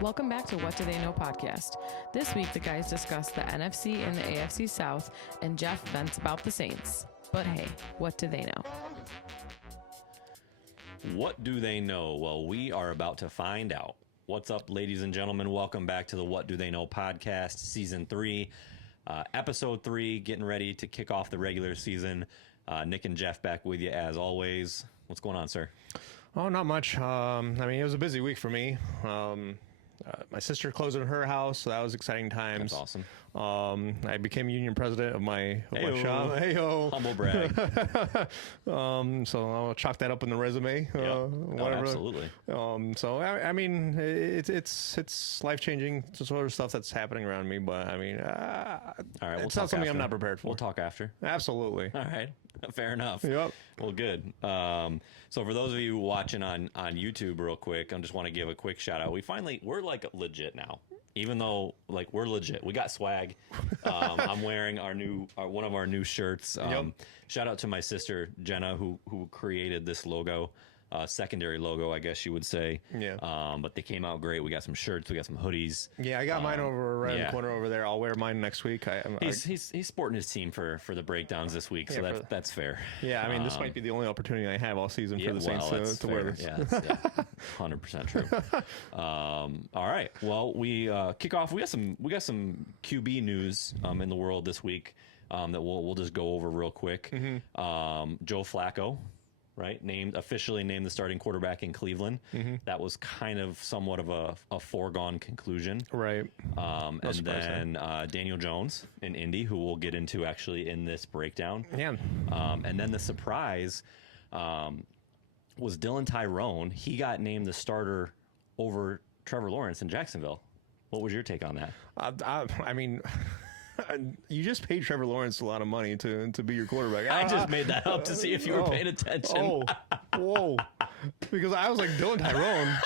Welcome back to What Do They Know podcast. This week, the guys discuss the NFC and the AFC South, and Jeff vents about the Saints. But hey, what do they know? What do they know? Well, we are about to find out. What's up, ladies and gentlemen? Welcome back to the What Do They Know podcast, season 3, episode 3, getting ready to kick off the regular season. Nick and Jeff back with you as always. What's going on, sir? Oh, not much. It was a busy week for me. My sister closed in her house, so that was exciting times. That's awesome. I became union president of my shop. Hey-o. Humble brag. So I'll chalk that up in the resume. Whatever. Absolutely. It's life-changing sort of stuff that's happening around me, but all right, it's not something I'm not prepared for. We'll talk after. Absolutely. All right. Fair enough. Yep. Well, good. So for those of you watching on YouTube real quick, I just want to give a quick shout out. We're like legit now. Even though like we're legit, we got swag. I'm wearing one of our new shirts. Shout out to my sister Jenna who created this logo, secondary logo, I guess you would say. Yeah. But they came out great. We got some shirts, we got some hoodies. Yeah, I got mine over right in the corner over there. I'll wear mine next week. He's sporting his team for the breakdowns this week, so that's fair. Yeah, I mean this might be the only opportunity I have all season for the Saints to wear this. Yeah, 100% true. All right, well we kick off. We got some QB news in the world this week that we'll just go over real quick. Joe Flacco. Right, officially named the starting quarterback in Cleveland. That was kind of somewhat of a foregone conclusion. Right. And then Daniel Jones in Indy, who we'll get into actually in this breakdown. Yeah. And then the surprise was Dylan Tyrone. He got named the starter over Trevor Lawrence in Jacksonville. What was your take on that? I mean, you just paid Trevor Lawrence a lot of money to be your quarterback. I just made that up to see if you were paying attention. Whoa. Because I was like, Dylan Tyrone.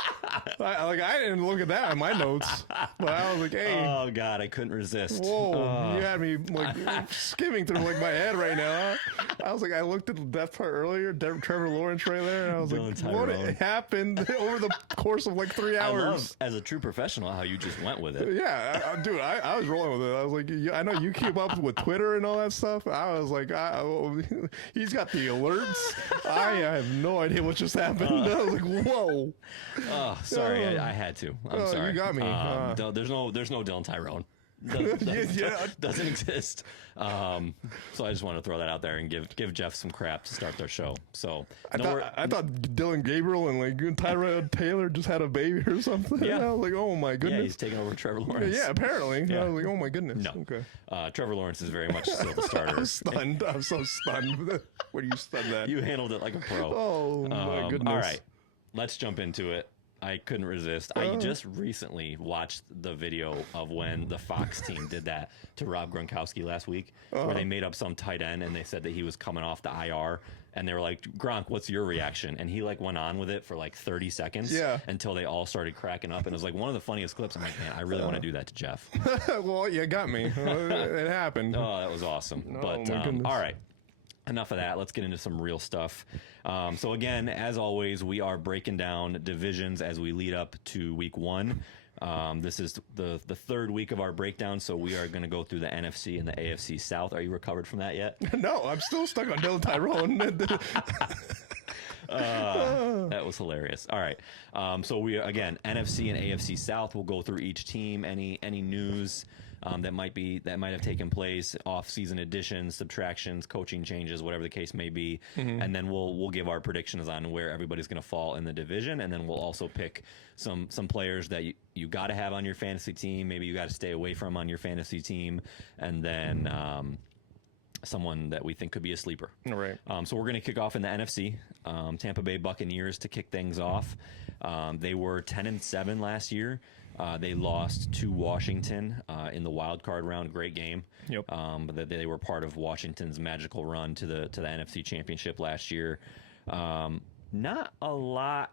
I didn't look at that in my notes. But I was like, hey. Oh, God, I couldn't resist. Whoa. You had me like skimming through like my head right now. I was like, I looked at the depth part earlier, Trevor Lawrence right there. And I was Dylan like, what happened over the course of like 3 hours? I love, as a true professional, how you just went with it. Yeah, dude, I was rolling with it. I was like, I know you keep up with Twitter and all that stuff. I was like, he's got the alerts. I have no idea what just happened. I was like, whoa. Oh, sorry, I had to. I'm sorry. You got me. There's no Dylan Tyrone. Doesn't exist. So I just want to throw that out there and give Jeff some crap to start their show. So I thought Dylan Gabriel and like Tyrod Taylor just had a baby or something. Yeah. I was like, oh my goodness. Yeah, he's taking over Trevor Lawrence. Yeah, apparently. Yeah. I was like, oh my goodness. No. Okay. Trevor Lawrence is very much still the starter. I'm stunned. I'm so stunned. What are you stunned at? You handled it like a pro. Oh my goodness. All right, let's jump into it. I couldn't resist. I just recently watched the video of when the Fox team did that to Rob Gronkowski last week, where they made up some tight end and they said that he was coming off the IR, and they were like, Gronk, what's your reaction? And he like went on with it for like 30 seconds until they all started cracking up. And it was like one of the funniest clips. I'm like, man, I really want to do that to Jeff. Well, you got me. It happened. Oh, that was awesome. Oh, but all right. Enough of that. Let's get into some real stuff. So again, as always, we are breaking down divisions as we lead up to week 1. This is the third week of our breakdown, so we are going to go through the NFC and the AFC South. Are you recovered from that yet? No, I'm still stuck on Dylan Tyrone. That was hilarious. All right. So we again, NFC and AFC South. We'll go through each team. Any news that might have taken place, off-season additions, subtractions, coaching changes, whatever the case may be, and then we'll give our predictions on where everybody's going to fall in the division, and then we'll also pick some players that you got to have on your fantasy team, maybe you got to stay away from on your fantasy team, and then someone that we think could be a sleeper. All right. So we're going to kick off in the NFC. Tampa Bay Buccaneers to kick things off. They were 10-7 last year. They lost to Washington in the wild card round. Great game. Yep. But they were part of Washington's magical run to the NFC Championship last year. Not a lot,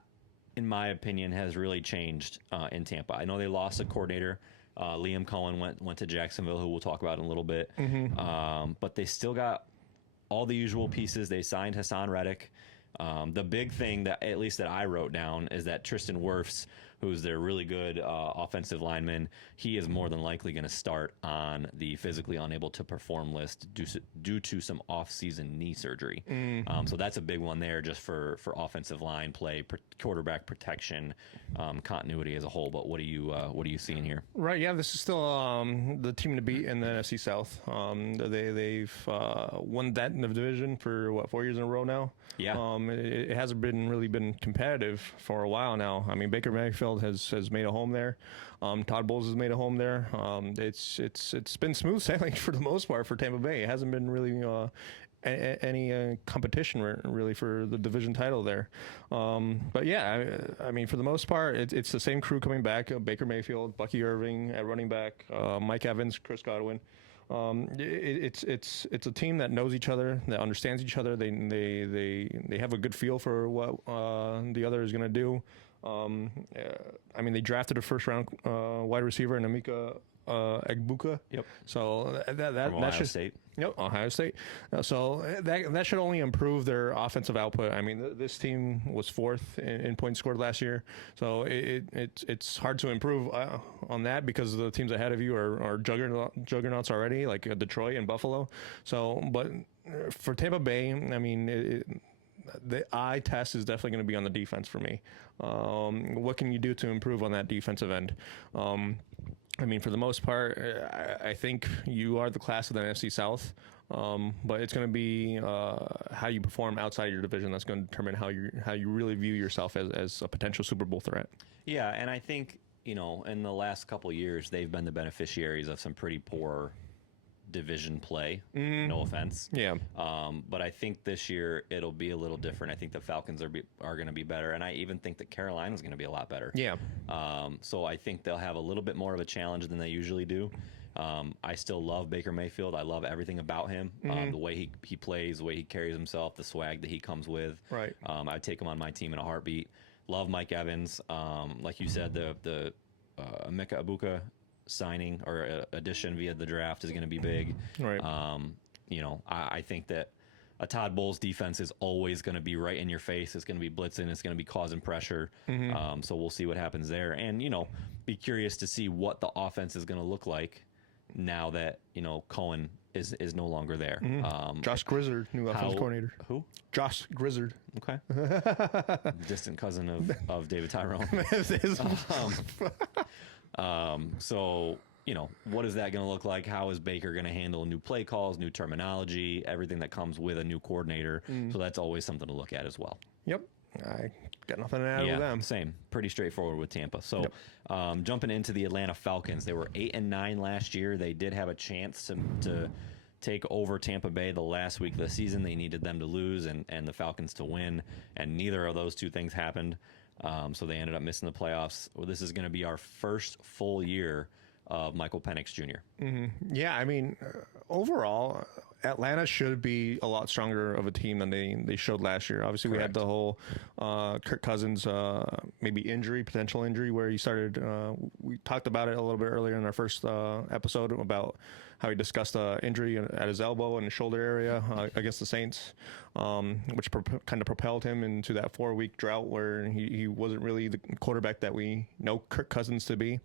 in my opinion, has really changed in Tampa. I know they lost a coordinator. Liam Cohen went to Jacksonville, who we'll talk about in a little bit. But they still got all the usual pieces. They signed Hassan Reddick. The big thing that, at least that I wrote down, is that Tristan Wirfs, who's their really good offensive lineman. He is more than likely going to start on the physically unable to perform list due to some off-season knee surgery. So that's a big one there, just for offensive line play, quarterback protection, continuity as a whole. But what are you seeing here? Right, yeah, this is still the team to beat in the NFC South. They've won that division for 4 years in a row now. Yeah. It hasn't really been competitive for a while now. I mean, Baker Mayfield has made a home there. Todd Bowles has made a home there. It's been smooth sailing for the most part for Tampa Bay. It hasn't been really any competition really for the division title there. But yeah, I mean, for the most part, it's the same crew coming back: Baker Mayfield, Bucky Irving at running back, Mike Evans, Chris Godwin. It's a team that knows each other, that understands each other. They have a good feel for what the other is going to do. I mean, they drafted a first round wide receiver in Emeka Egbuka. Yep. So From that Ohio should, State. Yep, Ohio State. So that should only improve their offensive output. I mean, this team was fourth in points scored last year, so it's hard to improve on that because the teams ahead of you are juggernauts already, like Detroit and Buffalo. So, but for Tampa Bay, I mean, the eye test is definitely going to be on the defense for me. What can you do to improve on that defensive end? I mean, for the most part, I think you are the class of the NFC South, but it's going to be how you perform outside of your division that's going to determine how you really view yourself as a potential Super Bowl threat. Yeah, and I think, in the last couple of years, they've been the beneficiaries of some pretty poor division play. No offense. Yeah. But I think this year it'll be a little different. I think the Falcons are going to be better, and I even think that Carolina's going to be a lot better. Yeah. So I think they'll have a little bit more of a challenge than they usually do. I still love Baker Mayfield. I love everything about him. The way he plays, the way he carries himself, the swag that he comes with. Right. I'd take him on my team in a heartbeat. Love Mike Evans. Like you said, the Emeka Egbuka signing or addition via the draft is going to be big. Right. I think that a Todd Bowles defense is always going to be right in your face. It's going to be blitzing. It's going to be causing pressure. So we'll see what happens there. And, be curious to see what the offense is going to look like now that, Cohen is no longer there. Josh Grizzard, new offensive coordinator. Who? Josh Grizzard. Okay. Distant cousin of David Tyrone. So, what is that going to look like? How is Baker going to handle new play calls, new terminology, everything that comes with a new coordinator? So that's always something to look at as well. Yep. I got nothing to add with them. Same. Pretty straightforward with Tampa. So jumping into the Atlanta Falcons, they were 8-9 last year. They did have a chance to take over Tampa Bay the last week of the season. They needed them to lose and the Falcons to win, and neither of those two things happened. So they ended up missing the playoffs. Well, this is going to be our first full year of Michael Penix Jr. Yeah, I mean, overall, Atlanta should be a lot stronger of a team than they showed last year. Obviously, Correct. We had the whole Kirk Cousins maybe potential injury, where he started. We talked about it a little bit earlier in our first episode about how he discussed injury at his elbow and his shoulder area against the Saints, which kind of propelled him into that 4-week drought where he wasn't really the quarterback that we know Kirk Cousins to be.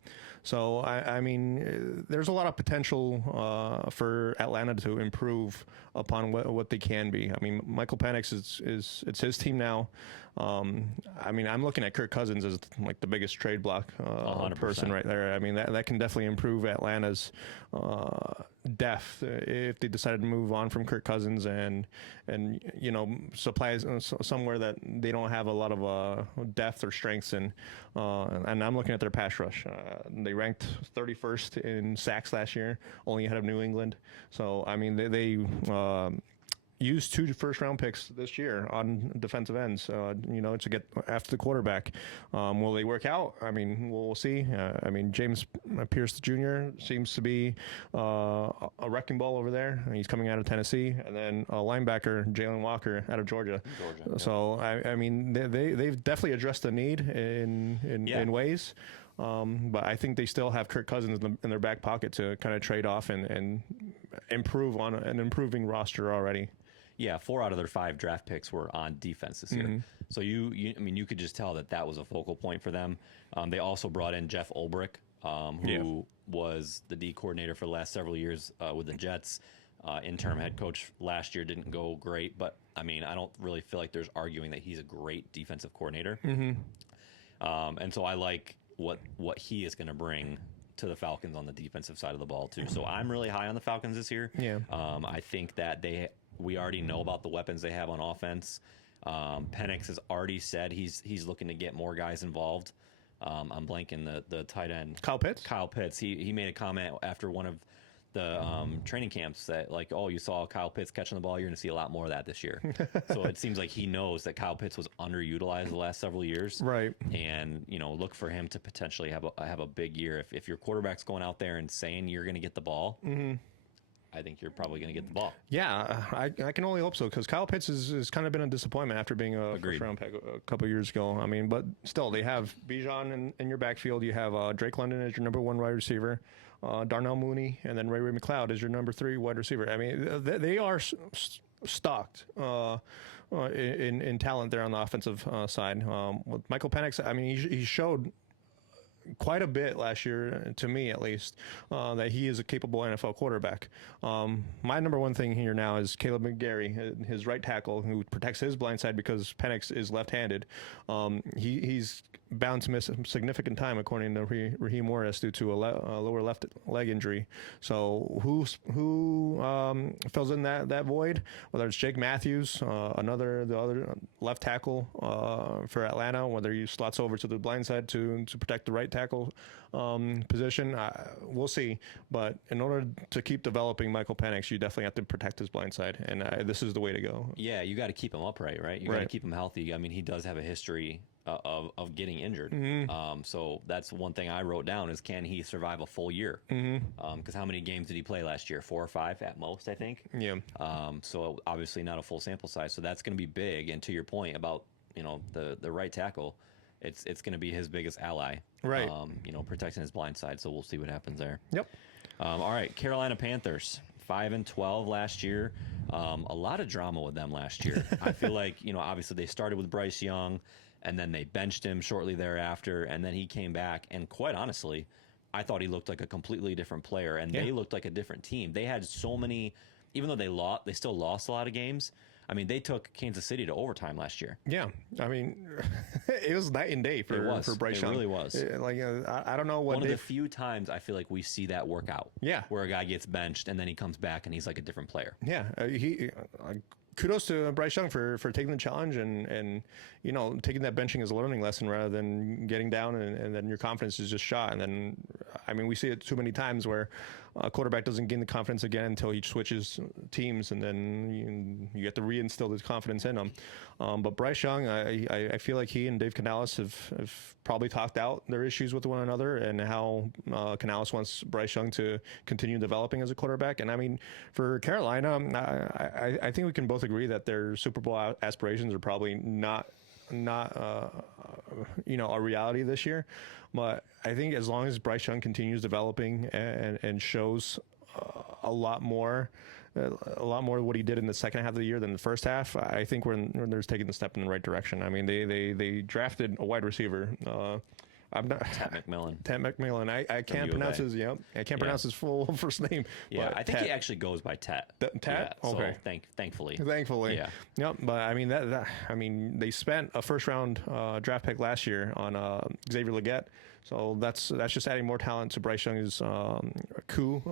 So, I mean, there's a lot of potential for Atlanta to improve upon what they can be. I mean, Michael Penix it's his team now. I mean, I'm looking at Kirk Cousins as like the biggest trade block person right there. I mean, that can definitely improve Atlanta's depth if they decided to move on from Kirk Cousins and supply somewhere that they don't have a lot of depth or strengths in. And I'm looking at their pass rush. They ranked 31st in sacks last year, only ahead of New England. So I mean, they used 2 first-round picks this year on defensive ends, to get after the quarterback. Will they work out? I mean, we'll see. I mean, James Pierce Jr. seems to be a wrecking ball over there. He's coming out of Tennessee, and then a linebacker, Jalen Walker, out of Georgia. So, I mean, they've definitely addressed the need in ways. But I think they still have Kirk Cousins in their back pocket to kind of trade off and improve on an improving roster already. Yeah, 4 out of their 5 draft picks were on defense this year. So you could just tell that was a focal point for them. They also brought in Jeff Ulbrich, who was the D coordinator for the last several years with the Jets. Interim head coach last year didn't go great, but I mean, I don't really feel like there's arguing that he's a great defensive coordinator. And so I like what he is going to bring to the Falcons on the defensive side of the ball too. So I'm really high on the Falcons this year. Yeah. I think that we already know about the weapons they have on offense. Penix has already said he's looking to get more guys involved. I'm blanking the tight end. Kyle Pitts. He made a comment after one of the training camps that like, oh, you saw Kyle Pitts catching the ball, you're going to see a lot more of that this year. So it seems like he knows that Kyle Pitts was underutilized the last several years. Right. And, look for him to potentially have a big year. If your quarterback's going out there and saying you're going to get the ball, I think you're probably going to get the ball. Yeah, I can only hope so, because Kyle Pitts has kind of been a disappointment after being a first-round pick a couple of years ago. I mean, but still, they have Bijan in your backfield. You have Drake London as your number 1 wide receiver, Darnell Mooney, and then Ray McLeod as your number 3 wide receiver. I mean, they are stocked in talent there on the offensive side. With Michael Penix, I mean, he showed quite a bit last year, to me at least, that he is a capable NFL quarterback. My number 1 thing here now is Caleb McGarry, his right tackle, who protects his blind side because Penix is left-handed. He's bound to miss significant time, according to Raheem Morris, due to a lower left leg injury. So who fills in that void? Whether it's Jake Matthews, the other left tackle for Atlanta, whether he slots over to the blind side to protect the right tackle position, we'll see. But in order to keep developing Michael Penix, you definitely have to protect his blind side, and this is the way to go. Yeah, you got to keep him upright, right? You got to keep him healthy. I mean, he does have a history of getting injured. So that's one thing I wrote down is, can he survive a full year? Because how many games did he play last year? 4 or 5 at most, I think. Yeah. So obviously not a full sample size. So that's going to be big. And to your point about the right tackle, it's going to be his biggest ally. Right. Protecting his blind side. So we'll see what happens there. Yep. All right, Carolina Panthers, 5-12 last year. A lot of drama with them last year. I feel like obviously they started with Bryce Young, and then they benched him shortly thereafter, and then he came back. And quite honestly, I thought he looked like a completely different player, and they looked like a different team. They had so many, even though they still lost a lot of games. I mean, they took Kansas City to overtime last year. Yeah, I mean, it was night and day for Bryce Young. It really was. I don't know what. One of the few times I feel like we see that work out. Yeah, where a guy gets benched and then he comes back and he's like a different player. Yeah, kudos to Bryce Young for taking the challenge and taking that benching as a learning lesson rather than getting down and then your confidence is just shot. And then, I mean, we see it too many times where a quarterback doesn't gain the confidence again until he switches teams, and then you have to reinstill this confidence in him. But Bryce Young, I feel like he and Dave Canales have probably talked out their issues with one another and how Canales wants Bryce Young to continue developing as a quarterback. And I mean, for Carolina, I think we can both agree that their Super Bowl aspirations are probably not a reality this year. But I think as long as Bryce Young continues developing and shows a lot more of what he did in the second half of the year than the first half, I think they're taking the step in the right direction. I mean, they drafted a wide receiver. Ted McMillan. Ted McMillan. I can't pronounce his. I can't pronounce his full first name. Yeah, I think he actually goes by Ted. Ted. Yeah, okay. So thankfully. Yeah. Yep. But I mean they spent a first round draft pick last year on Xavier Legette. So that's just adding more talent to Bryce Young's coup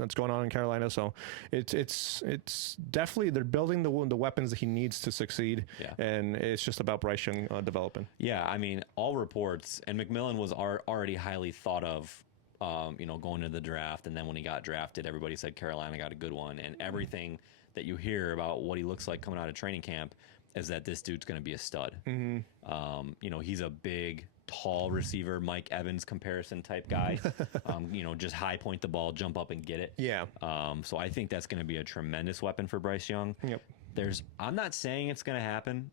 that's going on in Carolina. So it's definitely they're building the weapons that he needs to succeed, and it's just about Bryce Young developing. Yeah, I mean, all reports, and McMillan was already highly thought of, going to the draft, and then when he got drafted, everybody said Carolina got a good one, and everything that you hear about what he looks like coming out of training camp is that this dude's going to be a stud. He's a big, tall receiver, Mike Evans comparison type guy. Just high point the ball, jump up and get it. Yeah. So I think that's going to be a tremendous weapon for Bryce Young. Yep. I'm not saying it's going to happen.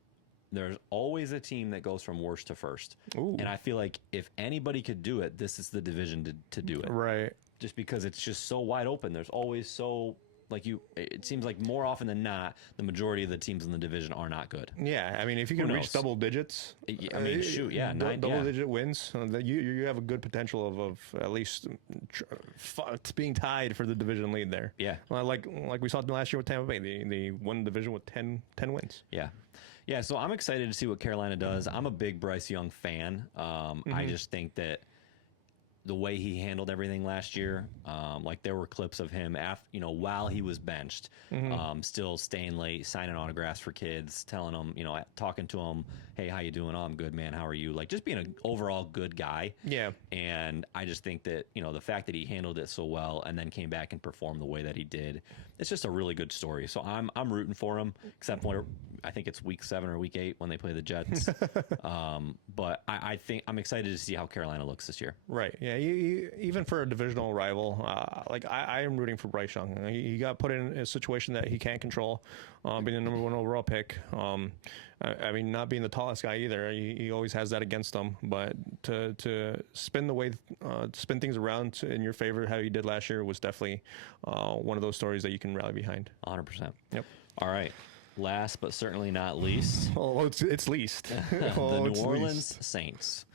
There's always a team that goes from worst to first. Ooh. And I feel like if anybody could do it, this is the division to do it. Right. Just because it's just so wide open. There's always so it seems like more often than not, the majority of the teams in the division are not good. Yeah, I mean, if you can reach double digits, I mean, shoot, yeah, double-digit wins, you have a good potential of at least being tied for the division lead there. Yeah, like we saw last year with Tampa Bay, they won the division with 10 wins. Yeah. Yeah, so I'm excited to see what Carolina does. I'm a big Bryce Young fan. I just think that the way he handled everything last year, like there were clips of him while he was benched, still staying late, signing autographs for kids, telling them, talking to them, hey, how you doing? Oh, I'm good, man. How are you? Like just being an overall good guy. Yeah. And I just think that, the fact that he handled it so well and then came back and performed the way that he did, it's just a really good story. So I'm rooting for him, except when I think it's week 7 or week 8 when they play the Jets. But I think I'm excited to see how Carolina looks this year. Right. Yeah. Even for a divisional rival, I am rooting for Bryce Young. He got put in a situation that he can't control, being the number 1 overall pick. I mean, not being the tallest guy either. He always has that against him. But to spin things around in your favor, how he did last year, was definitely one of those stories that you can rally behind. 100%. Yep. All right. Last but certainly not least. Oh, it's least. The New Orleans Saints.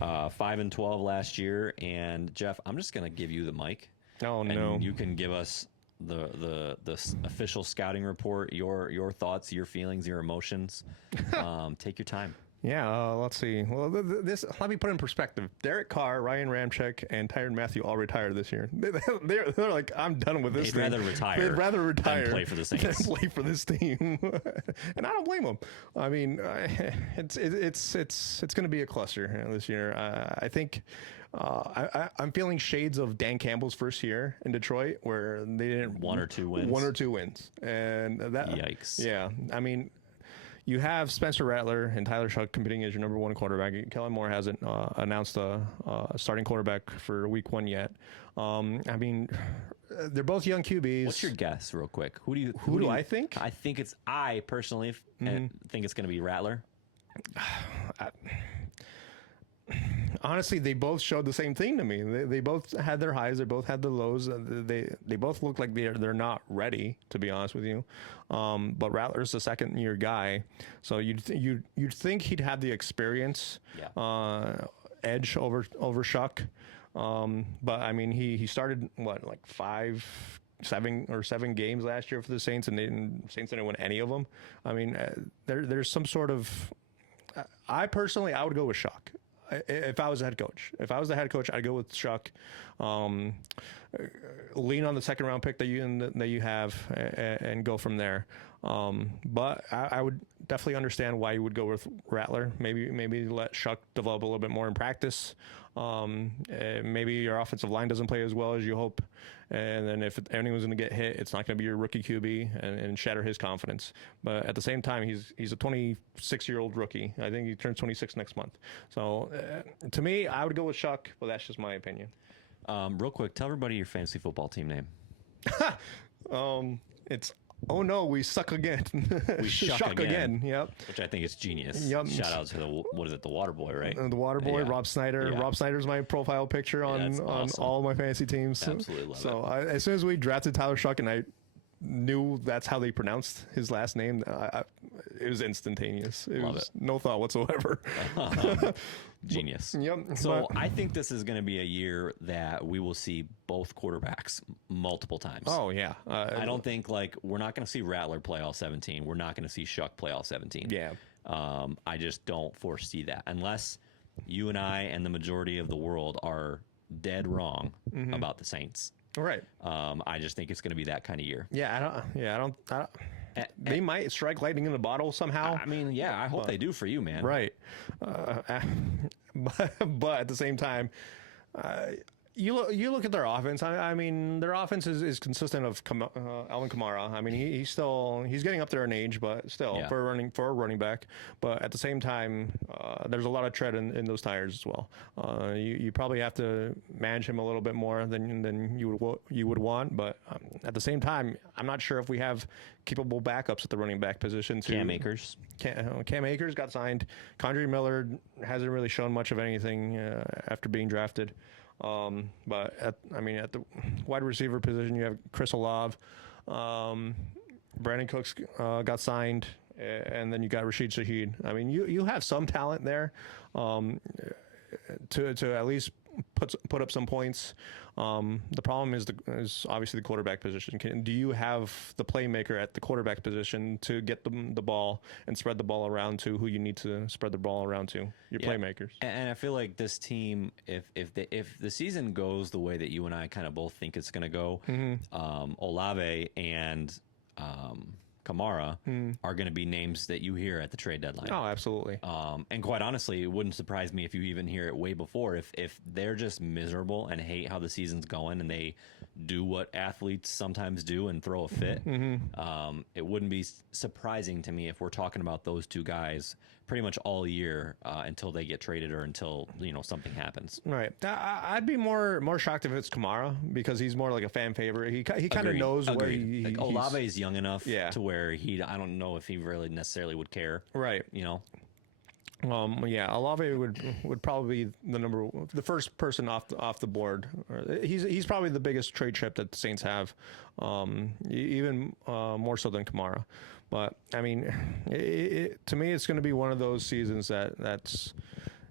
5-12 last year. And Jeff, I'm just going to give you the mic. Oh, and no. You can give us the official scouting report, your thoughts, your feelings, your emotions. Take your time. Yeah, let's see. Well, let me put it in perspective. Derek Carr, Ryan Ramczyk, and Tyrann Mathieu all retired this year. They're like, I'm done with this. They'd rather retire than play for the Saints. Than play for this team, and I don't blame them. I mean, it's going to be a cluster this year. I think. I'm feeling shades of Dan Campbell's first year in Detroit, where they didn't 1 or 2 wins. 1 or 2 wins, and that yikes. Yeah, I mean. You have Spencer Rattler and Tyler Shuck competing as your number 1 quarterback. Kellen Moore hasn't announced a starting quarterback for week 1 yet. I mean, they're both young QBs. What's your guess, real quick? Who do I think? I personally think it's going to be Rattler. Honestly, they both showed the same thing to me. They both had their highs. They both had the lows. They both look like they're not ready, to be honest with you. But Rattler's the 2nd-year guy, so you'd think he'd have the experience edge over Shuck. But I mean, he started like 7 games last year for the Saints, and Saints didn't win any of them. I mean, there's some sort of. I would go with Shuck. If I was the head coach, I'd go with Shuck. Lean on the 2nd-round pick that you have, and go from there. But I would definitely understand why you would go with Rattler. Maybe let Shuck develop a little bit more in practice. Maybe your offensive line doesn't play as well as you hope, and then if anyone's going to get hit, it's not going to be your rookie QB and shatter his confidence. But at the same time, he's a 26-year-old rookie. I think he turns 26 next month. So to me, I would go with Shuck, but that's just my opinion. Real quick, tell everybody your fantasy football team name. It's oh no, we suck again. We shuck again. Yep. Which I think is genius. Yep. Shout out to the Water Boy, right? The Water Boy, Yeah. Rob Snyder. Yeah. Rob Snyder's my profile picture on awesome. all my fantasy teams. Absolutely love so as soon as we drafted Tyler Shuck and I knew that's how they pronounced his last name, it was instantaneous. Love it. No thought whatsoever. Genius. Yep. So I think this is going to be a year that we will see both quarterbacks multiple times. Oh yeah. I don't think we're not going to see Rattler play all 17. We're not going to see Shuck play all 17. Yeah. I just don't foresee that unless you and I and the majority of the world are dead wrong about the Saints. Right. I just think it's going to be that kind of year. Yeah. I don't. They might strike lightning in a bottle somehow. I mean, yeah, I hope they do for you, man. Right. But at the same time, you look at their offense. I mean, their offense is consistent of Alvin Kamara. I mean, he's getting up there in age, but still for a running back. But at the same time, there's a lot of tread in those tires as well. You probably have to manage him a little bit more than you would want. But at the same time, I'm not sure if we have capable backups at the running back position. Cam Akers. Cam Akers got signed. Condre Miller hasn't really shown much of anything after being drafted. But at the wide receiver position, you have Chris Olave. Brandon Cooks got signed, and then you got Rashid Shaheed. I mean, you have some talent there to at least put up some points. The problem is obviously the quarterback position. Do you have the playmaker at the quarterback position to get the ball and spread the ball around to who you need to spread the ball around to? Your playmakers. And I feel like this team, if the season goes the way that you and I kind of both think it's going to go, Olave and Kamara are going to be names that you hear at the trade deadline. Oh, absolutely. And quite honestly, it wouldn't surprise me if you even hear it way before. If they're just miserable and hate how the season's going and they do what athletes sometimes do and throw a fit, it wouldn't be surprising to me if we're talking about those two guys pretty much all year until they get traded or until something happens. Right. I'd be more shocked if it's Kamara because he's more like a fan favorite. He kind of knows where like Olave is young enough to where I don't know if he really necessarily would care. Right. Olave would probably be the first person off the board. He's probably the biggest trade chip that the Saints have, even more so than Kamara. But I mean, to me, it's going to be one of those seasons that's.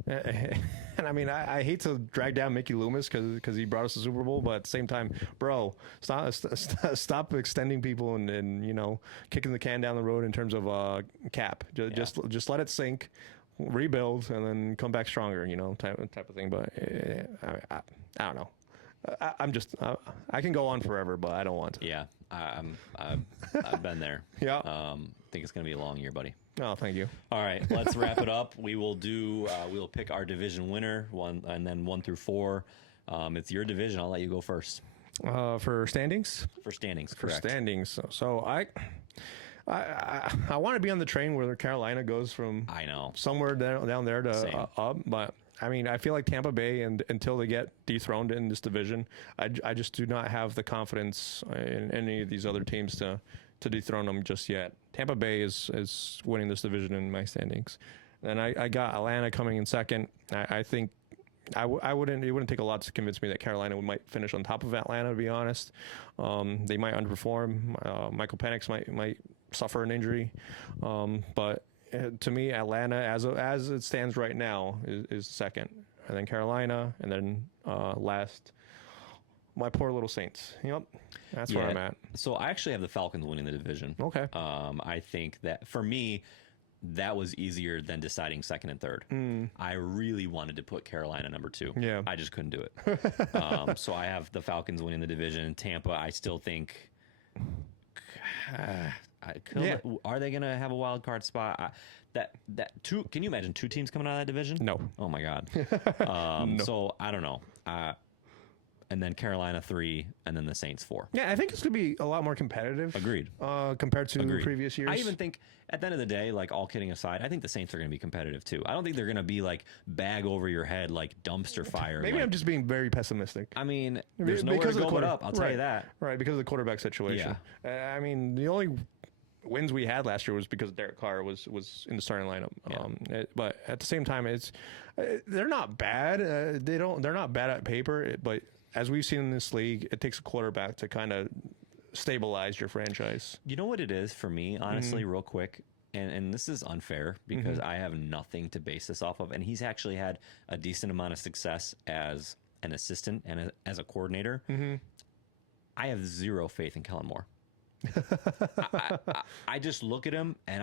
And I mean, I hate to drag down Mickey Loomis because he brought us the Super Bowl, but at the same time, bro, stop extending people and kicking the can down the road in terms of cap. Just let it sink, rebuild, and then come back stronger. Type of thing. But I don't know. I can go on forever, but I don't want to. Yeah, I've been there. Yeah. I think it's going to be a long year, buddy. Oh, thank you. All right, let's wrap it up. We will we'll pick our division winner, and then 1 through 4. It's your division. I'll let you go first. For standings? For standings, correct. For standings. So I want to be on the train where Carolina goes from somewhere down there to up, but I mean, I feel like Tampa Bay, and until they get dethroned in this division, I just do not have the confidence in any of these other teams to dethrone them just yet. Tampa Bay is winning this division in my standings. And I got Atlanta coming in second. I think it wouldn't take a lot to convince me that Carolina might finish on top of Atlanta, to be honest. They might underperform. Michael Penix might suffer an injury. But to me, Atlanta, as it stands right now, is second. And then Carolina, and then last, my poor little Saints. Yep, that's where I'm at. So I actually have the Falcons winning the division. Okay. I think that, for me, that was easier than deciding second and third. I really wanted to put Carolina number 2. Yeah. I just couldn't do it. So I have the Falcons winning the division. Tampa, I still think... Are they going to have a wild card spot? Can you imagine 2 teams coming out of that division? No. Oh my God. No. So I don't know. And then Carolina 3, and then the Saints 4. Yeah, I think it's going to be a lot more competitive. Agreed. Compared to previous years. I even think, at the end of the day, like, all kidding aside, I think the Saints are going to be competitive too. I don't think they're going to be like bag over your head, like dumpster fire. Maybe I'm just being very pessimistic. I mean, there's nowhere to go but up. I'll tell you that. Right, because of the quarterback situation. Yeah. I mean, the only wins we had last year was because Derek Carr was in the starting lineup. Yeah. But at the same time, they're not bad. They're not bad at paper, but as we've seen in this league, it takes a quarterback to kind of stabilize your franchise. You know what it is for me, honestly, real quick? And this is unfair because I have nothing to base this off of. And he's actually had a decent amount of success as an assistant and as a coordinator. I have zero faith in Kellen Moore. I just look at him and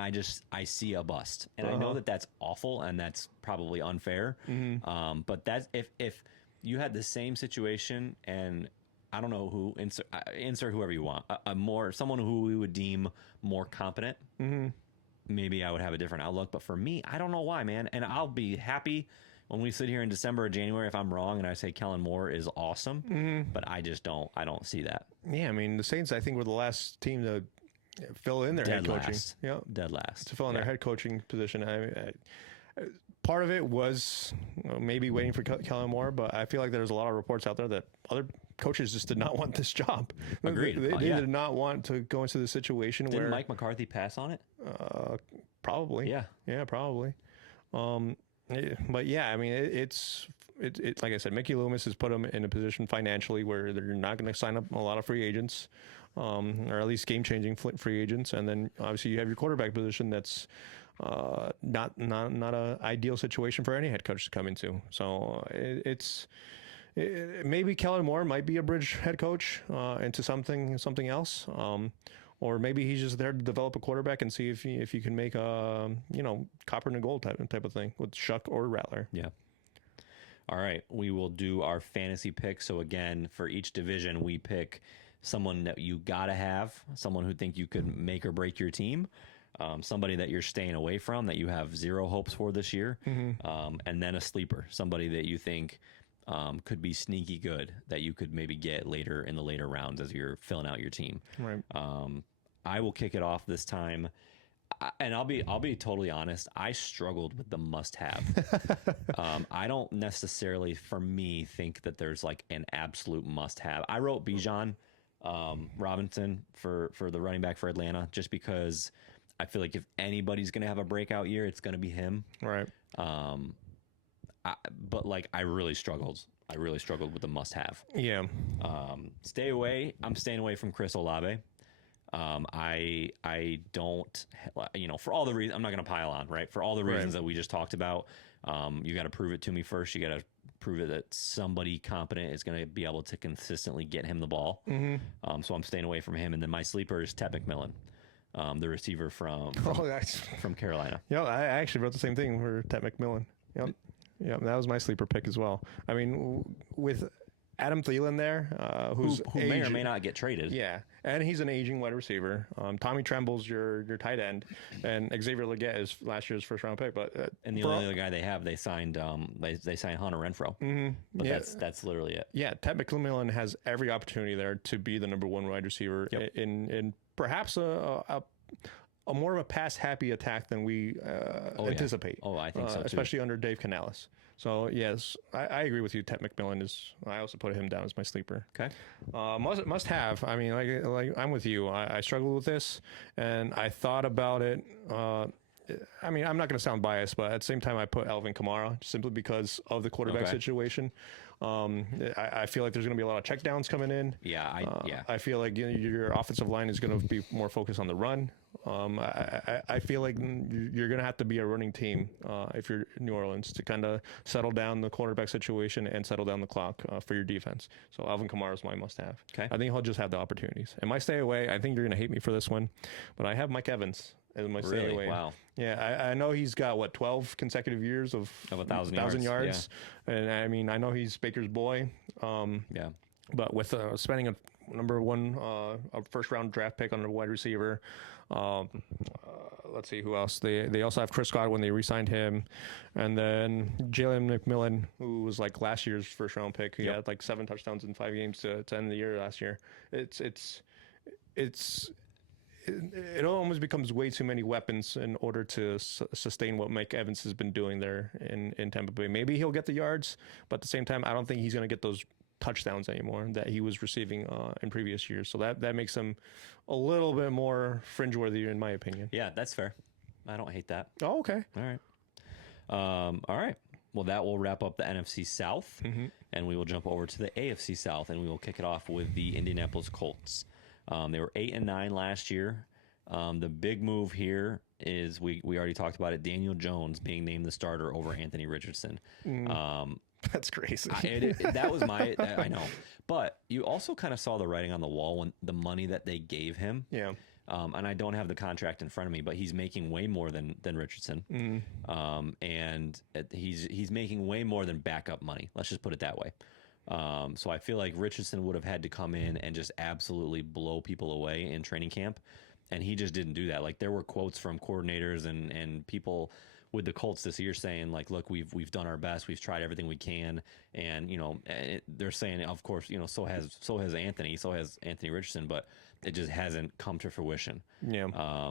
I see a bust. And I know that's awful and that's probably unfair. But that's if you had the same situation, and I don't know who, insert whoever you want, someone who we would deem more competent, maybe I would have a different outlook. But for me, I don't know why, man. And I'll be happy when we sit here in December or January if I'm wrong and I say Kellen Moore is awesome. But I don't see that. Yeah, I mean, the Saints, I think, were the last team to fill in their head coaching. Yeah, dead last. To fill in their head coaching position. Part of it was maybe waiting for Kellen Moore, but I feel like there's a lot of reports out there that other coaches just did not want this job. Agreed. They did not want to go into the situation where... Didn't Mike McCarthy pass on it? Probably. Yeah. Yeah, probably. But yeah, I mean, it's it like I said, Mickey Loomis has put them in a position financially where they're not going to sign up a lot of free agents, or at least game-changing free agents. And then obviously you have your quarterback position that's not a ideal situation for any head coach to come into. So maybe Kellen Moore might be a bridge head coach into something else. Or maybe he's just there to develop a quarterback and see if you can make a copper and gold type of thing with Shuck or Rattler. Yeah. All right, we will do our fantasy pick. So again, for each division, we pick someone that you gotta have, someone who think you could make or break your team, somebody that you're staying away from that you have zero hopes for this year, and then a sleeper, somebody that you think could be sneaky good that you could maybe get later in the later rounds as you're filling out your team. Right. I will kick it off this time, and I'll be totally honest. I struggled with the must-have. I don't necessarily, for me, think that there's like an absolute must-have. I wrote Bijan Robinson for the running back for Atlanta, just because I feel like if anybody's going to have a breakout year, it's going to be him. Right. But like I really struggled with the must-have. Yeah. Stay away. I'm staying away from Chris Olave. I don't, for all the reasons, I'm not going to pile on, right? For all the reasons that we just talked about, you got to prove it to me first. You got to prove it that somebody competent is going to be able to consistently get him the ball. So I'm staying away from him. And then my sleeper is Ted McMillan, the receiver from Carolina. Yeah, I actually wrote the same thing for Ted McMillan. Yep. Yeah, that was my sleeper pick as well. I mean, with Adam Thielen there, who may or may not get traded. Yeah, and he's an aging wide receiver. Tommy Tremble's your tight end, and Xavier Legette is last year's first round pick. But and the only other guy they signed they signed Hunter Renfrow. But that's literally it. Yeah, Ted McMillan has every opportunity there to be the number one wide receiver in perhaps a more of a pass-happy attack than we anticipate. Yeah. Oh, I think so, too. Especially under Dave Canales. So, yes, I agree with you. Ted McMillan I also put him down as my sleeper. Okay. Must have. I mean, like I'm with you. I struggled with this, and I thought about it. I mean, I'm not going to sound biased, but at the same time, I put Alvin Kamara simply because of the quarterback situation. I feel like there's going to be a lot of checkdowns coming in. I feel like your offensive line is going to be more focused on the run. I feel like you're going to have to be a running team if you're New Orleans to kind of settle down the quarterback situation and settle down the clock for your defense. So Alvin Kamara is my must-have. Okay. I think he'll just have the opportunities. And my stay away, I think you're going to hate me for this one, but I have Mike Evans as my stay away. Wow. Yeah, I know he's got 12 consecutive years of 1,000 yards. Yeah. And I mean, I know he's Baker's boy. But with spending a number one, a first round draft pick on a wide receiver, let's see who else. They also have Chris Godwin. They re-signed him, and then Jalen McMillan, who was like last year's first round pick. He had like 7 touchdowns in 5 games to end the year last year. It almost becomes way too many weapons in order to sustain what Mike Evans has been doing there in Tampa Bay. Maybe he'll get the yards, but at the same time, I don't think he's going to get those touchdowns anymore that he was receiving in previous years. So that makes him a little bit more fringe-worthy, in my opinion. Yeah, that's fair. I don't hate that. Oh, okay. All right. All right. Well, that will wrap up the NFC South, and we will jump over to the AFC South, and we will kick it off with the Indianapolis Colts. They were 8-9 last year. The big move here is we already talked about it. Daniel Jones being named the starter over Anthony Richardson. That's crazy. That was I know, but you also kind of saw the writing on the wall when the money that they gave him. Yeah. And I don't have the contract in front of me, but he's making way more than Richardson. And he's making way more than backup money. Let's just put it that way. So I feel like Richardson would have had to come in and just absolutely blow people away in training camp. And he just didn't do that. Like there were quotes from coordinators and people with the Colts this year saying like, look, we've done our best. We've tried everything we can. And, they're saying, of course, so has Anthony Richardson, but it just hasn't come to fruition. Yeah.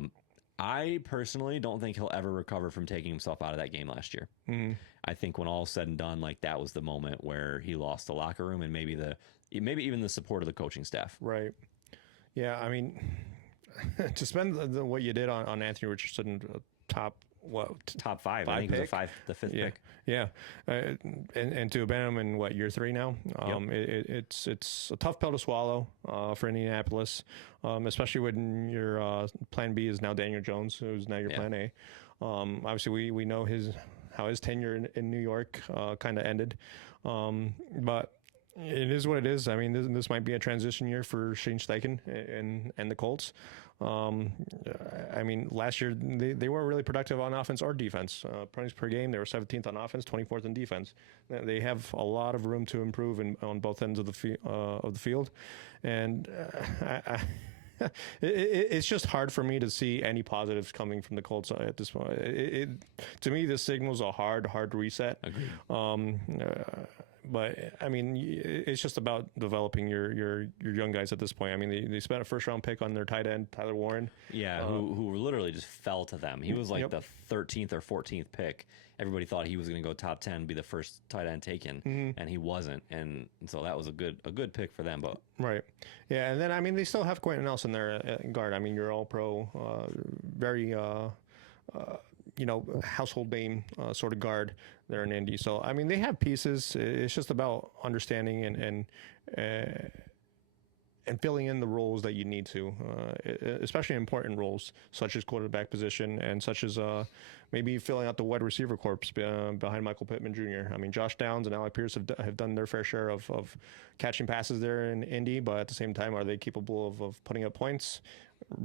I personally don't think he'll ever recover from taking himself out of that game last year. I think when all is said and done, like that was the moment where he lost the locker room and maybe even the support of the coaching staff. Right. Yeah. I mean, to spend what you did on Anthony Richardson, top top five. I five think it was pick? the fifth Yeah, pick. yeah, and to abandon him in year 3 now. It's a tough pill to swallow for Indianapolis, especially when your plan B is now Daniel Jones, who's now your plan A. Obviously, we know how his tenure in New York kind of ended, but it is what it is. I mean, this might be a transition year for Shane Steichen and the Colts. I mean, last year they weren't really productive on offense or defense. Points per game, they were 17th on offense, 24th in defense. They have a lot of room to improve on both ends of the field, and it's just hard for me to see any positives coming from the Colts at this point. To me, this signals a hard reset. Agreed. But I mean, it's just about developing your young guys at this point. I mean, they spent a first round pick on their tight end, Tyler Warren. Yeah, who literally just fell to them. He was like the 13th or 14th pick. Everybody thought he was going to go top 10, be the first tight end taken, and he wasn't. And so that was a good pick for them. But right, yeah, and then I mean, they still have Quentin Nelson there at guard. I mean, you're all pro, very. Household name sort of guard there in Indy. So, I mean, they have pieces. It's just about understanding and filling in the roles that you need to, especially important roles such as quarterback position and such as maybe filling out the wide receiver corps behind Michael Pittman Jr. I mean, Josh Downs and Alec Pierce have done their fair share of catching passes there in Indy, but at the same time, are they capable of putting up points?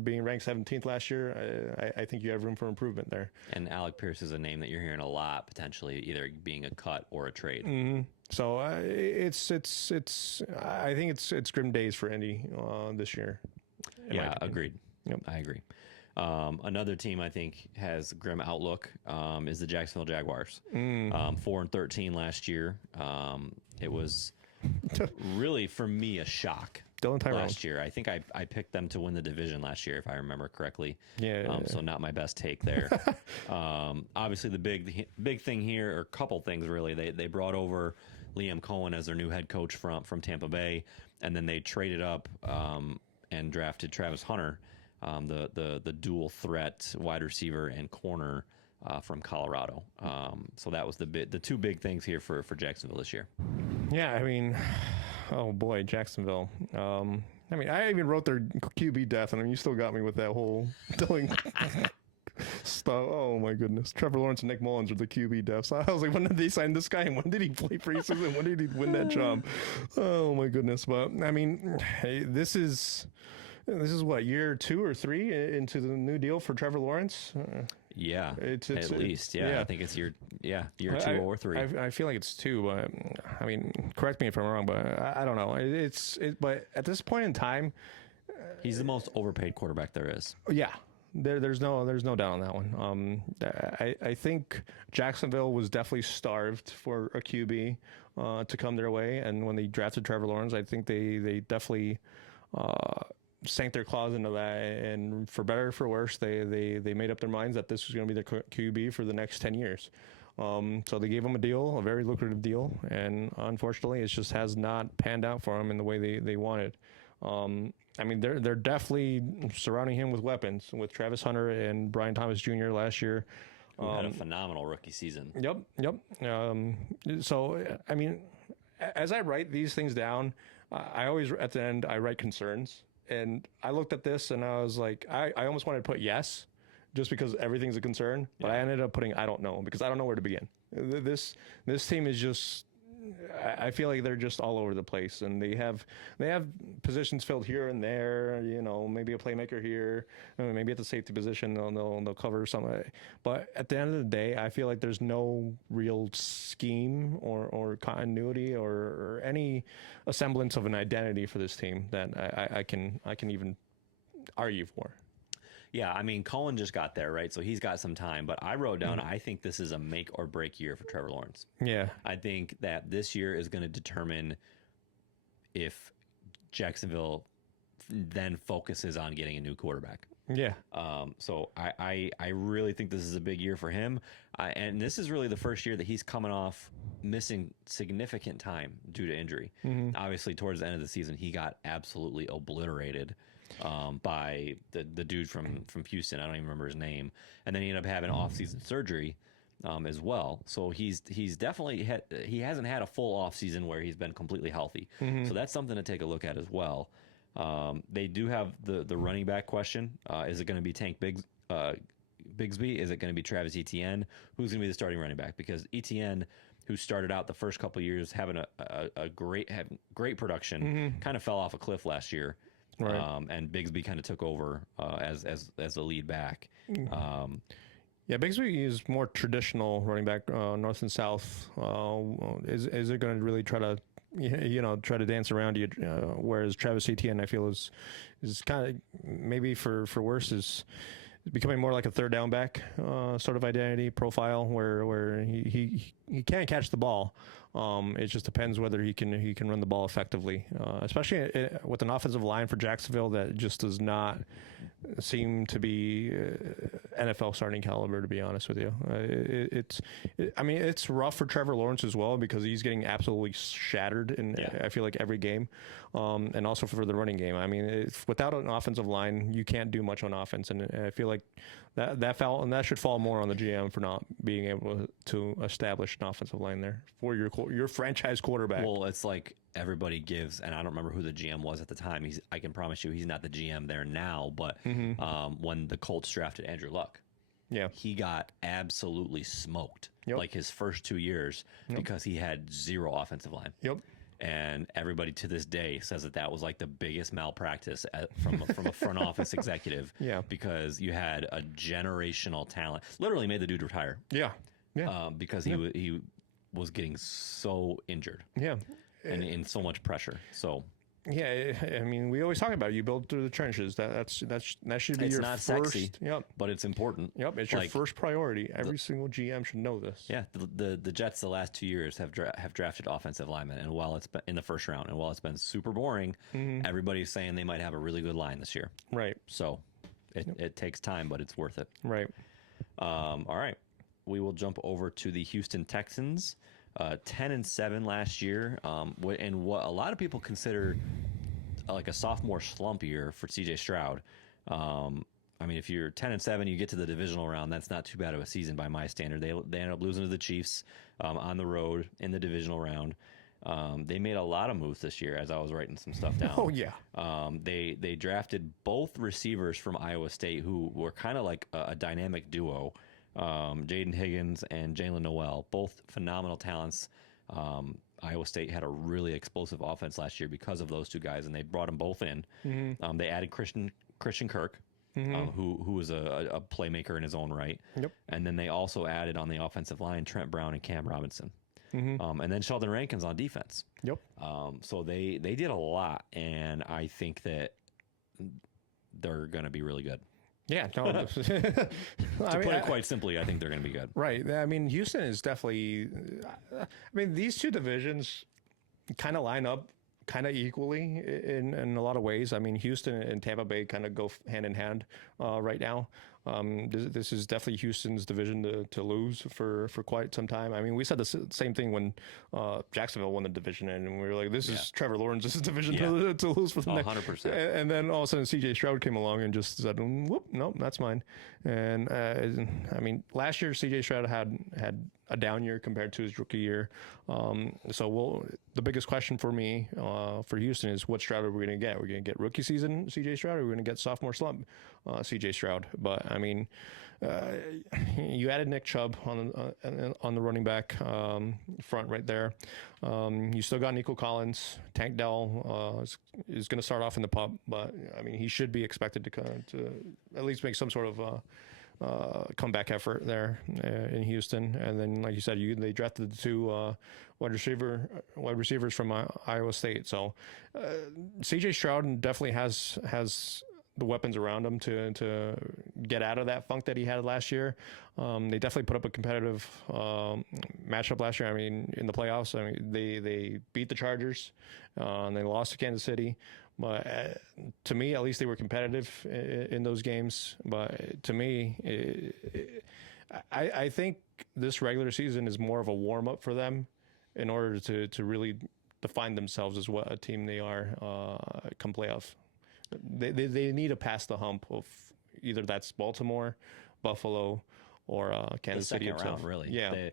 Being ranked 17th last year, I think you have room for improvement there. And Alec Pierce is a name that you're hearing a lot, potentially either being a cut or a trade. Mm-hmm. So I think it's grim days for Indy this year. Yeah, agreed. Yep. I agree. Another team I think has grim outlook is the Jacksonville Jaguars. 4-13 last year. It was really, for me, a shock. Last year, I think I picked them to win the division last year, if I remember correctly. Yeah. So not my best take there. Obviously, the big thing here, or a couple things really, they brought over Liam Cohen as their new head coach from Tampa Bay, and then they traded up and drafted Travis Hunter, the dual threat wide receiver and corner from Colorado. So that was the two big things here for Jacksonville this year. Yeah, I mean, oh boy, Jacksonville. I mean, I even wrote their QB death, and I mean, you still got me with that whole telling stuff. Oh my goodness, Trevor Lawrence and Nick Mullins are the QB deaths. I was like, when did they sign this guy? And when did he play preseason? When did he win that job? Oh my goodness. But I mean, hey, this is what, year 2 or 3 into the new deal for Trevor Lawrence. Yeah, at least. I think it's year 2 or 3. I feel like it's 2, but I mean, correct me if I'm wrong, but I don't know. But at this point in time, he's the most overpaid quarterback there is. Yeah, there's no doubt on that one. I think Jacksonville was definitely starved for a QB to come their way, and when they drafted Trevor Lawrence, I think they definitely sank their claws into that, and for better or for worse, they made up their minds that this was going to be their QB for the next 10 years. So they gave him a very lucrative deal, and unfortunately, it just has not panned out for him in the way they wanted. I mean, they're definitely surrounding him with weapons, with Travis Hunter and Brian Thomas Jr. last year. Who had a phenomenal rookie season. Yep. So, I mean, as I write these things down, I always, at the end, I write concerns. And I looked at this and I was like, I almost wanted to put yes, just because everything's a concern. But I ended up putting I don't know, because I don't know where to begin. This team is just, I feel like they're just all over the place, and they have positions filled here and there. You know, maybe a playmaker here, maybe at the safety position they'll cover something. But at the end of the day, I feel like there's no real scheme or continuity or any semblance of an identity for this team that I can even argue for. Yeah, I mean, Cohen just got there, right? So he's got some time. But I wrote down, I think this is a make or break year for Trevor Lawrence. Yeah. I think that this year is going to determine if Jacksonville then focuses on getting a new quarterback. Yeah. So I really think this is a big year for him. And this is really the first year that he's coming off missing significant time due to injury. Obviously, towards the end of the season, he got absolutely obliterated by the dude from Houston. I don't even remember his name. And then he ended up having off-season surgery as well. So he's definitely he hasn't had a full off-season where he's been completely healthy. So that's something to take a look at as well. They do have the running back question. Is it going to be Bigsby? Is it going to be Travis Etienne? Who's going to be the starting running back? Because Etienne, who started out the first couple of years having a great production, kind of fell off a cliff last year. Right. And Bigsby kind of took over as the lead back. Yeah, Bigsby is more traditional running back, north and south. Is it going to really try to dance around you? Whereas Travis Etienne, I feel, is kind of maybe for worse is becoming more like a third down back sort of identity profile where he can catch the ball. It just depends whether he can run the ball effectively, especially with an offensive line for Jacksonville that just does not seem to be NFL starting caliber, to be honest with you. It's rough for Trevor Lawrence as well because he's getting absolutely shattered in I feel like every game, and also for the running game. I mean, without an offensive line, you can't do much on offense, and I feel like that should fall more on the GM for not being able to establish an offensive line there for your franchise quarterback. Well, it's like everybody gives, and I don't remember who the GM was at the time. I can promise you he's not the GM there now, but when the Colts drafted Andrew Luck, he got absolutely smoked like his first 2 years because he had zero offensive line. And everybody to this day says that was like the biggest malpractice from a front office executive. Because you had a generational talent. Literally made the dude retire. Because he was getting so injured. And in so much pressure. So I mean, we always talk about it. You build through the trenches. That should be your not first. Sexy, but it's important. It's your first priority. Every single GM should know this. The Jets the last 2 years have drafted offensive linemen, and while it's been in the first round, and while it's been super boring, everybody's saying they might have a really good line this year. Right. So it takes time, but it's worth it. Right. All right. We will jump over to the Houston Texans. 10-7 last year, and what a lot of people consider like a sophomore slump year for CJ Stroud. I mean, if you're 10-7, you get to the divisional round. That's not too bad of a season by my standard. They ended up losing to the Chiefs on the road in the divisional round. They made a lot of moves this year as I was writing some stuff down. They drafted both receivers from Iowa State who were kind of like a dynamic duo. Jaden Higgins and Jalen Noel, both phenomenal talents. Iowa State had a really explosive offense last year because of those two guys, and they brought them both in. They added Christian Kirk, who was a playmaker in his own right. And then they also added on the offensive line Trent Brown and Cam Robinson. And then Sheldon Rankins on defense. So they did a lot, and I think that they're going to be really good. To put it quite simply, I think they're going to be good. Right. I mean, Houston is definitely. I mean, these two divisions kind of line up kind of equally in a lot of ways. I mean, Houston and Tampa Bay kind of go hand in hand right now. This is definitely Houston's division to lose for quite some time. I mean, we said the same thing when Jacksonville won the division, and we were like, this is Trevor Lawrence's division to lose for the next. 100%. And then all of a sudden, CJ Stroud came along and just said, whoop, nope, that's mine. And I mean, last year, CJ Stroud had a down year compared to his rookie year. The biggest question for me for Houston is what Stroud are we going to get? We're going to get rookie season CJ Stroud, or are we going to get sophomore slump CJ Stroud? But I mean, you added Nick Chubb on the running back front right there. You still got Nico Collins. Tank Dell is going to start off in the pup, but I mean, he should be expected to at least make some sort of comeback effort there in Houston. And then, like you said, they drafted the two wide receivers from Iowa State. So CJ Stroud definitely has the weapons around him to get out of that funk that he had last year. They definitely put up a competitive matchup last year. I mean, in the playoffs, I mean, they beat the Chargers and they lost to Kansas City. But to me, at least they were competitive in those games. But to me, I think this regular season is more of a warm-up for them in order to really define themselves as what a team they are come playoff. they need to pass the hump of either that's Baltimore, Buffalo, or Kansas City second itself. round, really. Yeah.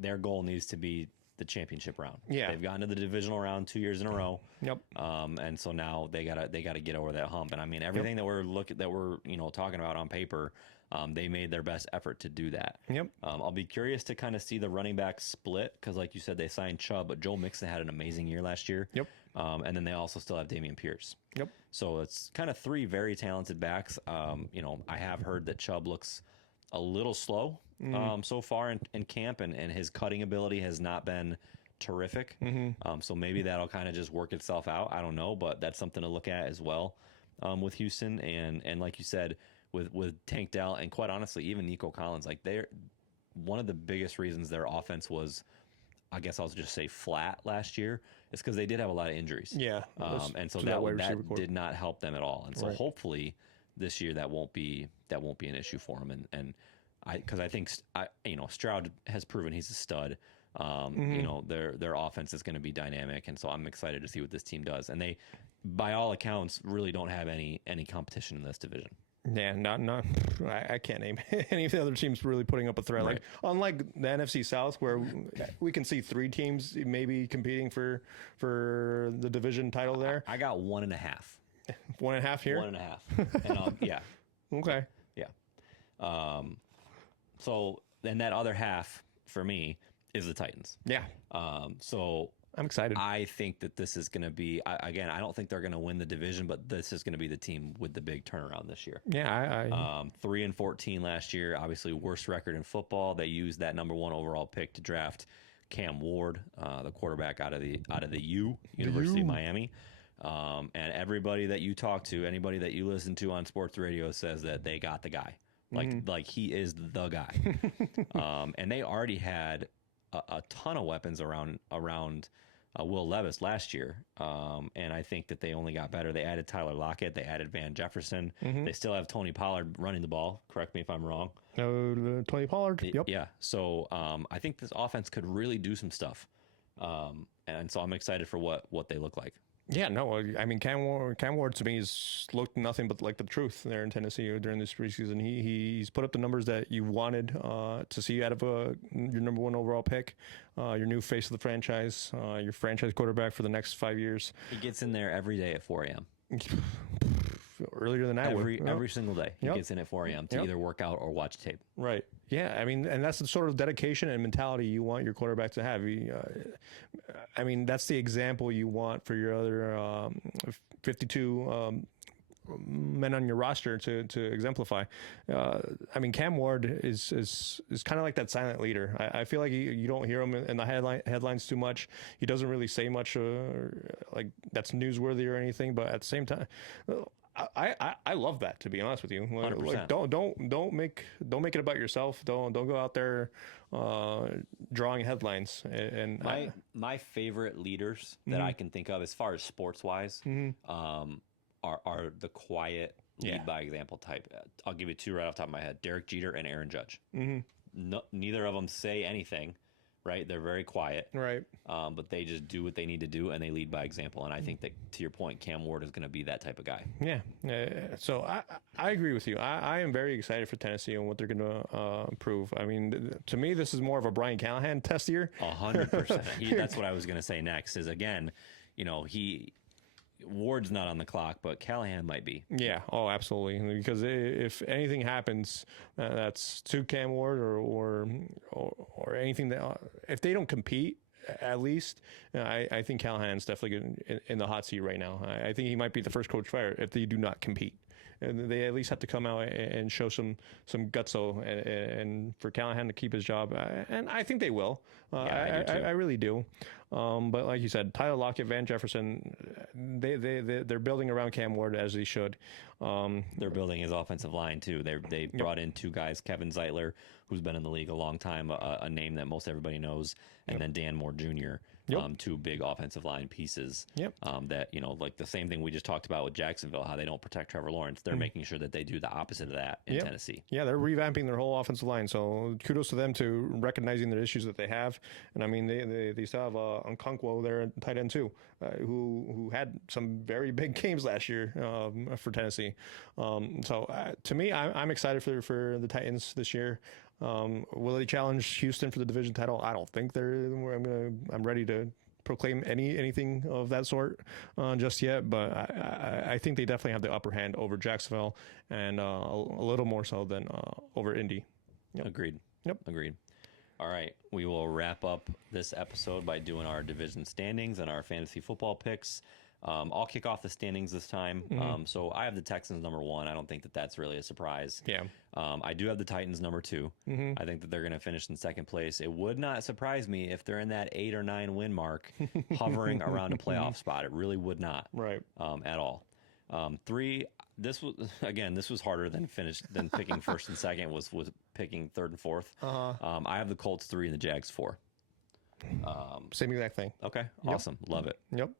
Their goal needs to be the championship round. Yeah. They've gotten to the divisional round 2 years in a row. Yep. And so now they gotta get over that hump. And I mean, everything that we're talking about on paper, they made their best effort to do that. Yep. I'll be curious to kind of see the running back split because, like you said, they signed Chubb, but Joe Mixon had an amazing year last year. Yep. And then they also still have Dameon Pierce. Yep. So it's kind of three very talented backs. I have heard that Chubb looks a little slow so far in camp, and his cutting ability has not been terrific. So maybe that'll kind of just work itself out. I don't know, but that's something to look at as well with Houston. And like you said, with Tank Dell and quite honestly, even Nico Collins, like they're one of the biggest reasons their offense was, I guess I'll just say, flat last year is because they did have a lot of injuries. Yeah. And so that did not help them at all. And so hopefully this year that won't be an issue for them. And because I think Stroud has proven he's a stud. Their offense is going to be dynamic, and so I'm excited to see what this team does. And they, by all accounts, really don't have any competition in this division. Yeah, not. I can't name any of the other teams really putting up a threat. Right. Like unlike the NFC South, where we can see three teams maybe competing for the division title. There, I got 1.5. 1.5 here. 1.5. And yeah. Okay. Yeah. So then that other half for me is the Titans. Yeah. So I'm excited. I think that this is going to be, again, I don't think they're going to win the division, but this is going to be the team with the big turnaround this year. Yeah. 3-14 last year, obviously worst record in football. They used that number 1 overall pick to draft Cam Ward, the quarterback out of the University of Miami. And everybody that you talk to, anybody that you listen to on sports radio says that they got the guy. Like he is the guy. And they already had a ton of weapons around Will Levis last year. And I think that they only got better. They added Tyler Lockett. They added Van Jefferson. They still have Tony Pollard running the ball. Correct me if I'm wrong. Tony Pollard. Yep. Yeah. So I think this offense could really do some stuff. And so I'm excited for what they look like. Yeah, no, I mean Cam Ward to me has looked nothing but like the truth there in Tennessee during this preseason. He's put up the numbers that you wanted to see out of your number 1 overall pick, your new face of the franchise, your franchise quarterback for the next 5 years. He gets in there every day at 4 a.m. Earlier than I would. Every single day. He gets in at 4 a.m. to either work out or watch tape. Right. Yeah. I mean, and that's the sort of dedication and mentality you want your quarterback to have. I mean, that's the example you want for your other 52 men on your roster to exemplify. I mean, Cam Ward is kind of like that silent leader. I feel like you don't hear him in the headlines too much. He doesn't really say much like that's newsworthy or anything. But at the same time, I love that, to be honest with you. Like, don't make it about yourself. Don't go out there drawing headlines. And my favorite leaders that I can think of as far as sports wise are the quiet lead by example type. I'll give you 2 right off the top of my head: Derek Jeter and Aaron Judge. No, neither of them say anything. Right, they're very quiet. Right, but they just do what they need to do, and they lead by example. And I think that, to your point, Cam Ward is going to be that type of guy. Yeah. So I agree with you. I am very excited for Tennessee and what they're going to prove. I mean, to me, this is more of a Brian Callahan test year. 100%. That's what I was going to say next. Is again, Ward's not on the clock, but Callahan might be. Yeah. Oh, absolutely. Because if anything happens, that's to Cam Ward or anything that if they don't compete, at least I think Callahan's definitely in the hot seat right now. I think he might be the first coach fired if they do not compete. And they at least have to come out and show some gutso and for Callahan to keep his job. And I think they will. I really do. But like you said, Tyler Lockett, Van Jefferson, they're building around Cam Ward as they should. They're building his offensive line too. They brought in 2 guys, Kevin Zeitler, who's been in the league a long time, a name that most everybody knows, and then Dan Moore Jr. Yep. Two big offensive line pieces. Yep. That, like the same thing we just talked about with Jacksonville, how they don't protect Trevor Lawrence. They're making sure that they do the opposite of that in Tennessee. Yeah, they're revamping their whole offensive line. So kudos to them to recognizing the issues that they have. And I mean, they still have Okonkwo there at tight end too, who had some very big games last year for Tennessee. So to me, I'm excited for the Titans this year. Will they challenge Houston for the division title? I don't think I'm ready to proclaim anything of that sort just yet, but I think they definitely have the upper hand over Jacksonville and a little more so than over Indy. Yep. Agreed. Yep. Agreed. All right. We will wrap up this episode by doing our division standings and our fantasy football picks. I'll kick off the standings this time. So I have the Texans number 1. I don't think that that's really a surprise. Yeah. I do have the Titans number 2. I think that they're going to finish in second place. It would not surprise me if they're in that 8 or 9 win mark, hovering around a playoff spot. It really would not. Right. At all. 3. This was harder than picking first and second. Was picking third and fourth. I have the Colts 3 and the Jags 4. Same exact thing. Okay. Awesome. Love it. Yep.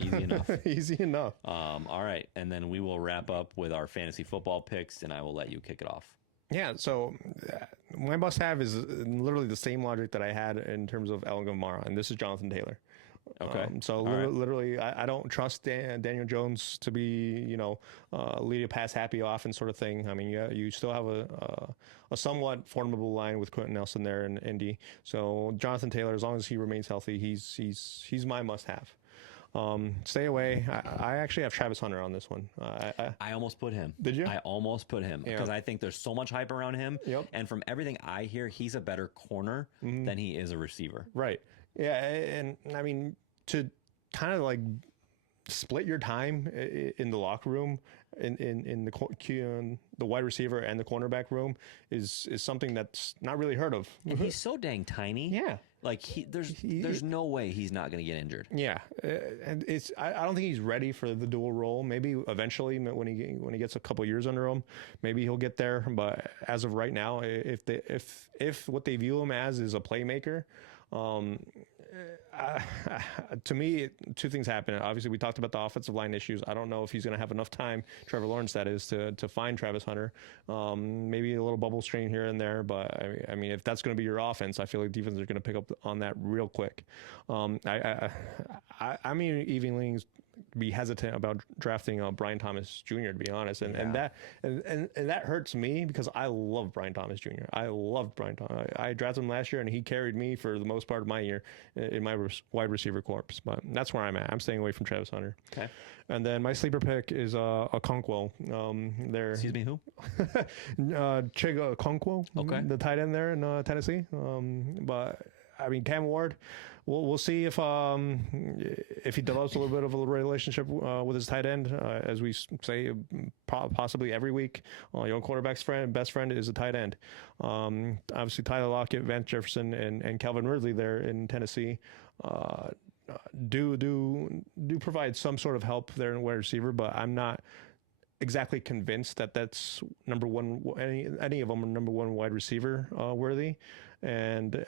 Easy enough. Easy enough. All right. And then we will wrap up with our fantasy football picks, and I will let you kick it off. Yeah, so my must-have is literally the same logic that I had in terms of Alvin Kamara, and this is Jonathan Taylor. Okay. Literally, I don't trust Daniel Jones to be, lead a pass happy offense sort of thing. I mean, you still have a somewhat formidable line with Quentin Nelson there in Indy. So Jonathan Taylor, as long as he remains healthy, he's my must-have. Stay away. I actually have Travis Hunter on this one. I almost put him. Did you? I almost put him because I think there's so much hype around him. Yep. And from everything I hear, he's a better corner than he is a receiver. Right. Yeah. And I mean, to kind of like split your time in the locker room, in the wide receiver and the cornerback room is something that's not really heard of. And he's so dang tiny. Yeah. Like there's no way he's not going to get injured. Yeah, and I don't think he's ready for the dual role. Maybe eventually when he gets a couple years under him, maybe he'll get there. But as of right now, if what they view him as is a playmaker, to me, two things happen. Obviously, we talked about the offensive line issues. I don't know if he's going to have enough time, Trevor Lawrence that is, to find Travis Hunter. Maybe a little bubble strain here and there, but I mean, if that's going to be your offense, I feel like defenses are going to pick up on that real quick. I mean, even be hesitant about drafting Brian Thomas Jr. to be honest, and that hurts me because I love Brian Thomas Jr. I loved Brian Thomas. I drafted him last year, and he carried me for the most part of my year in my wide receiver corps. But that's where I'm at. I'm staying away from Travis Hunter. Okay. And then my sleeper pick is Okonkwo. Excuse me, who? Chiga Okonkwo. Okay. The tight end there in Tennessee. But I mean, Cam Ward. We'll see if he develops a little bit of a relationship with his tight end, as we say possibly every week. Your quarterback's best friend is a tight end. Obviously, Tyler Lockett, Vance Jefferson, and Calvin Ridley there in Tennessee do provide some sort of help there in wide receiver, but I'm not exactly convinced that that's number one. Any of them are number one wide receiver worthy. And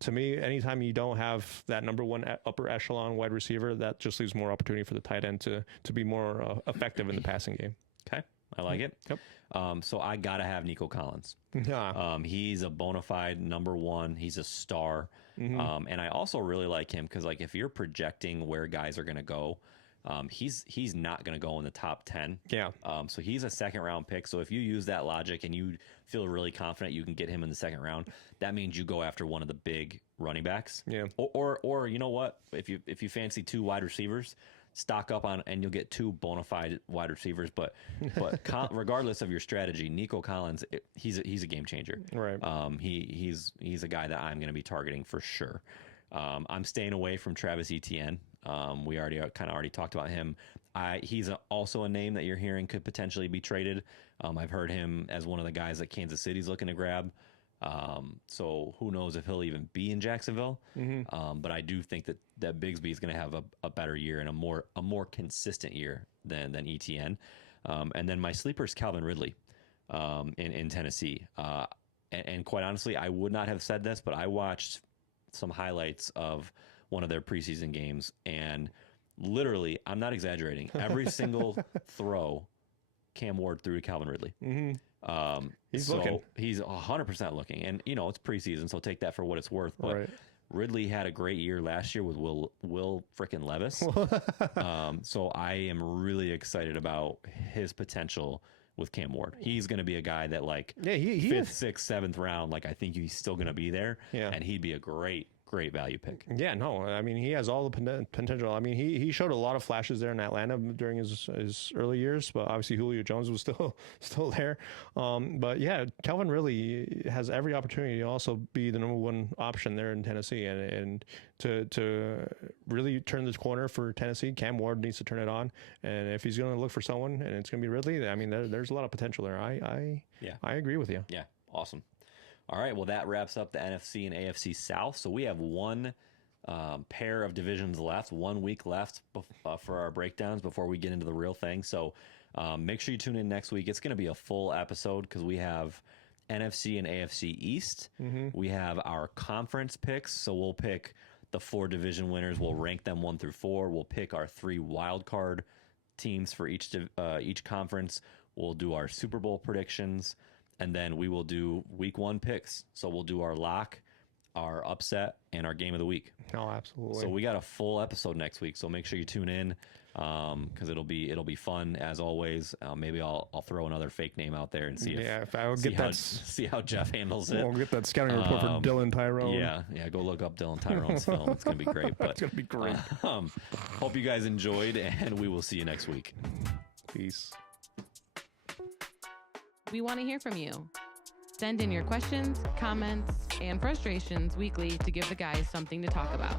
to me, anytime you don't have that number one upper echelon wide receiver, that just leaves more opportunity for the tight end to be more effective in the passing game. Okay, I like it. Yep. So I gotta have Nico Collins. Yeah. He's a bona fide number one. He's a star. And I also really like him because, like, if you're projecting where guys are gonna go, he's not going to go in the top 10. Yeah. So he's a second round pick. So if you use that logic and you feel really confident you can get him in the second round, that means you go after one of the big running backs. Yeah. Or you know what? If you fancy 2 wide receivers, stock up on and you'll get 2 bona fide wide receivers. But regardless of your strategy, Nico Collins, he's a game changer. Right. He's a guy that I'm going to be targeting for sure. I'm staying away from Travis Etienne. We already talked about him. He's also a name that you're hearing could potentially be traded. I've heard him as one of the guys that Kansas City's looking to grab. So who knows if he'll even be in Jacksonville. But I do think that Bigsby is going to have a better year and a more consistent year than Etienne. And then my sleeper is Calvin Ridley in Tennessee. And quite honestly, I would not have said this, but I watched some highlights of one of their preseason games, and literally, I'm not exaggerating, every single throw Cam Ward threw to Calvin Ridley. He's looking. He's 100% looking, and it's preseason, so take that for what it's worth. But Right. Ridley had a great year last year with Will frickin' Levis. So I am really excited about his potential with Cam Ward. He's going to be a guy that he fifth, is. sixth, seventh round, I think he's still going to be there. Yeah. And he'd be a great value pick. Yeah, no, I mean, he has all the potential. I mean, he showed a lot of flashes there in Atlanta during his early years, but obviously Julio Jones was still there. But yeah, Calvin really has every opportunity to also be the number one option there in Tennessee, and to really turn this corner for Tennessee, Cam Ward needs to turn it on. And if he's going to look for someone, and it's going to be Ridley, I mean, there's a lot of potential there. I agree with you. Yeah, awesome. All right, well, that wraps up the NFC and AFC South. So we have one pair of divisions left, 1 week left for our breakdowns before we get into the real thing. So make sure you tune in next week. It's going to be a full episode because we have NFC and AFC East. We have our conference picks. So we'll pick the 4 division winners. We'll rank them 1 through 4. We'll pick our 3 wild card teams for each conference. We'll do our Super Bowl predictions. And then we will do week 1 picks. So we'll do our lock, our upset, and our game of the week. Oh, absolutely. So we got a full episode next week. So make sure you tune in because it'll be fun as always. Maybe I'll throw another fake name out there and see if I'll get see how Jeff handles it. We'll get that scouting report for Dylan Tyrone. Yeah. Go look up Dylan Tyrone's film. It's gonna be great. But it's gonna be great. Hope you guys enjoyed, and we will see you next week. Peace. We want to hear from you. Send in your questions, comments, and frustrations weekly to give the guys something to talk about.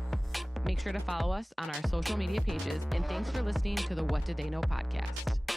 Make sure to follow us on our social media pages, and thanks for listening to the What Did They Know podcast.